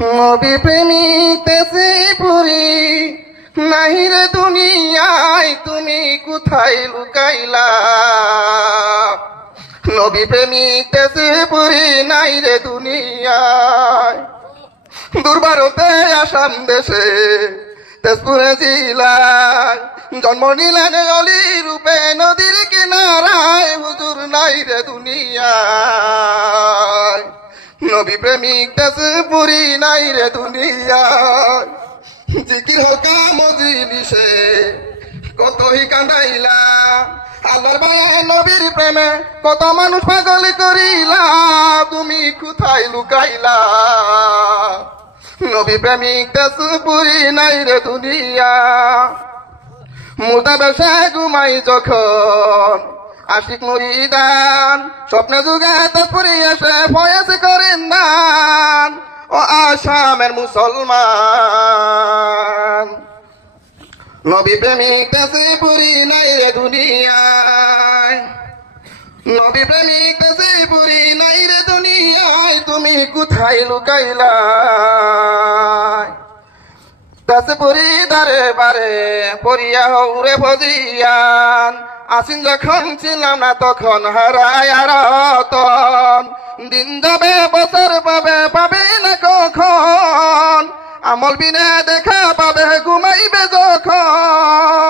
নবী প্রেমিক তেসে পুরি নাহি রে দুনিয়ায় তুমি কোথায় লুকাইলা। নবী প্রেমিক তেসে পুরি নাই রে দুনিয়ায়। দুর্বারতে আসাম দেশে তেজপুরে জিলায় জন্ম নিলেন অলি রূপে নদীর কিনারায়। হুজুর নাই রে দুনিয়ায়। নবী প্রেমিক তেজপুরি নাই রে দুনিয়ায়। জিকির হকা মজলিসে কতই কান্দাইলা। আল্লাহর বায়ে নবীর প্রেমে কত মানুষ পাগল করিলা। তুমি কোথায় লুকাইলা। নবী প্রেমিক তেজপুরি নাই রে দুনিয়া। মুর্দা বেশে ঘুমাই যখন আশিক মুরিদান স্বপ্নে যুগে তেজপুরি এসে ফয়েজ করেন দান। ও আসামের মুসলমান নবী প্রেমিক তেজপুরি নাই রে দুনিয়ায়। নবী প্রেমিক তেজপুরি নাই রে দুনিয়ায়। তুমি কোথায় লুকাইলা। তেজপুরি দারে বারে পরিয়া হৌরে ফজিয়ান। আসিন যখন ছিলাম না তখন হারায় আরতন। দিন যাবে বছর পাবে না কখন। আমল বিনে দেখা পাবে ঘুমাইবে যখন।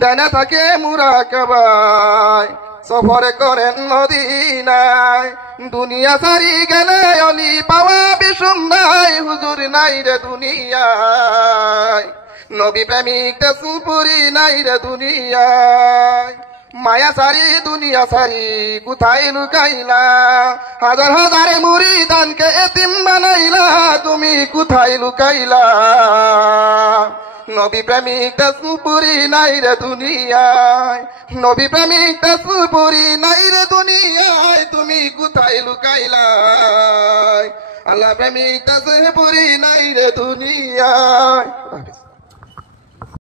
দেনে থাকে মুরাকাবায় সফর করেন মদিনায়। দুনিয়া সারি গেলে অলি পাওয়া বিষম নাই। হুজুর নাই রে দুনিয়ায়। নবী প্রেমিক তেজপুরি নাই রে দুনিয়ায়। মায়া সারি দুনিয়া সারি কোথায় লুকাইলা। হাজার হাজারে মুরিদানকে এতিম বানাইলা। তুমি কোথায় লুকাইলা। নবী প্রেমিক তেজপুরি নাই রে দুনিয়ায়। নবী প্রেমিক তেজপুরি নাই রে দুনিয়ায়। তুমি কোথায় লুকাইলা। আল্লাহ প্রেমিক তেজপুরি নাই রে দুনিয়ায়।